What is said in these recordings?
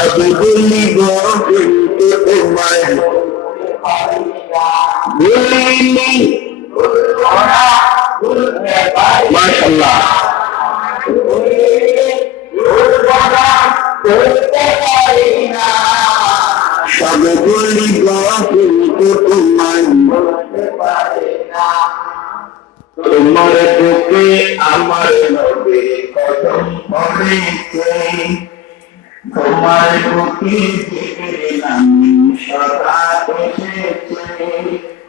সবে বলিব কিন্তু তোমায় ভুলিনি। মাশাআল্লাহ, সবে বলিব কিন্তু তোমায় তোমার বুকে আমার নবী কদম পড়েছে, তোমার বুকে জিবরিল আমিন সদা এসেছে।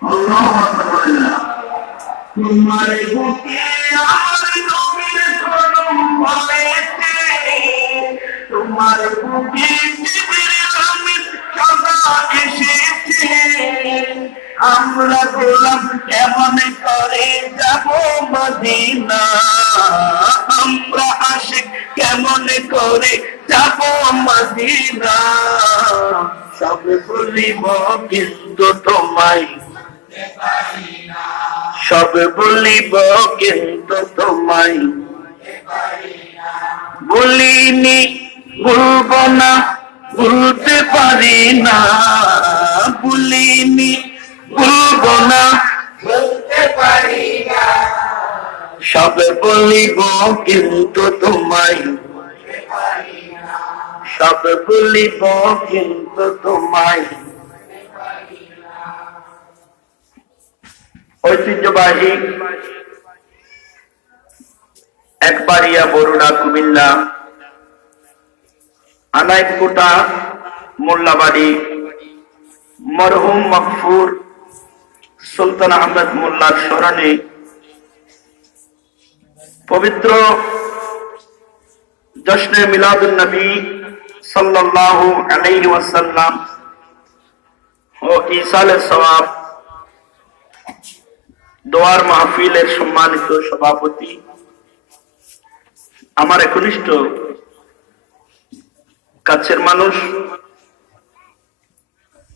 আল্লাহু আকবার। তোমার বুকে আমার নবীর কদম পড়েছে, তোমার বুকে জিবরিল আমিন সদা এসেছে। আমরা গোলাম কেমন করে যাব মদিনা, আমরা আশিক কেমন করে যাব মদিনা। সব বলিব কিন্তু তোমায়, সব বলিব কিন্তু তোমায় বলিনি। ভুলব না, ভুলতে পারি না, বলিনি ভুলব না, বলতে পারি না। সব বলিব কিন্তু তোমায়, সব বলিব কিন্তু তোমায়। ঐতিহ্যবাহী একবাড়িয়া বরুড়া কুমিল্লা আনাইকোটা মোল্লাবাড়ি মরহুম মকফুর সুলতান আহমেদ মোল্লার স্মরণে পবিত্র জশ্নে মিলাদুন নবী সাল্লাল্লাহু আলাইহি ওয়াসাল্লাম ও ইসালে সওয়াব দোয়ার মাহফিলের সম্মানিত সভাপতি, আমার একনিষ্ঠ কাছের মানুষ,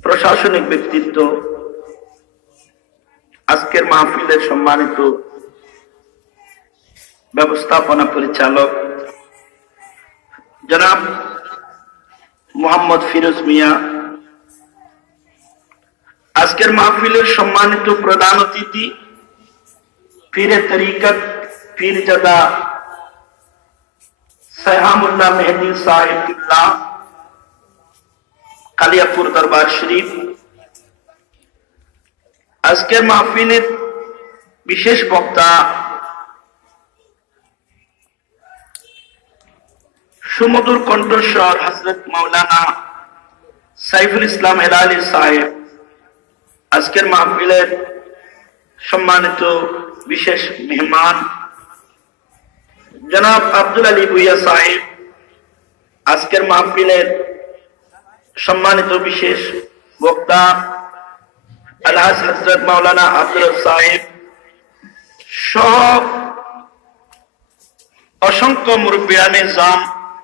প্রশাসনিক ব্যক্তিত্ব, আজকের মাহফিলের সম্মানিত ব্যবস্থাপনা পরিচালক জনাব মোহাম্মদ ফিরোজ মিয়া, আজকের মাহফিলের সম্মানিত প্রধান অতিথি পীরে তরিকত পীরজাদা সাইহামুল্লাহ মেহেদী সাহেব কিবলা কালিয়াপুর দরবার শরীফ, আজকের মাহফিলের বিশেষ বক্তা সুমধুর কণ্ঠস্বর হযরত মাওলানা সাইফুল ইসলাম হেলালি সাহেব, আজকের মাহফিলের সম্মানিত বিশেষ মেহমান জনাব আব্দুল আলী ভুইয়া সাহেব, আজকের মাহফিলের সম্মানিত বিশেষ বক্তা আলহাজ হযরত মাওলানা আব্দুল সাহেব সহ অসংখ্য মুরব্বিয়ানে জাম